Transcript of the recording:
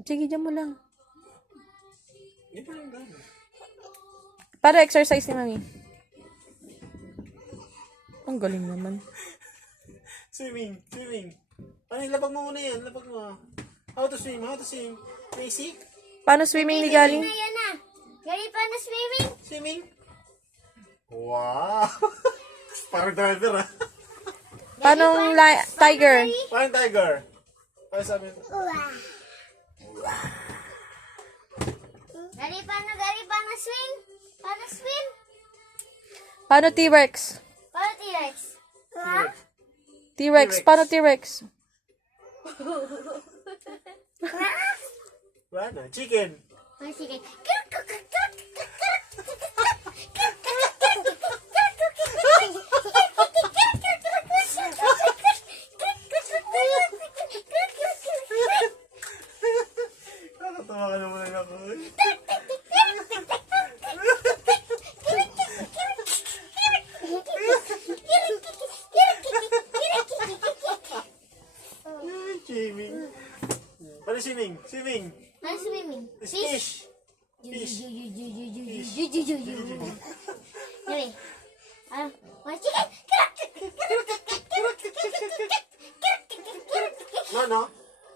Sige, dyan mo lang. Hindi pa lang dami. Para exercise ni Mami. Ang galing naman. Swimming. Ano, labag mo muna yan. Labag mo. How to swim? Basic? Paano swimming ni Galing? Yan na. Gali pa na swimming. Swimming? Wow! Parang driver ah. Paano tiger? Parang tiger. Parang sabi mo. Gali pa na swim. Paano swim? Paano T-Rex? Paano T-Rex? T-Rex. Paano T-Rex? Wala. Chicken. Oh, sige. Nakatawa ka naman ako. Swimming. Paano swimming? Paano swimming? Fish. Fish.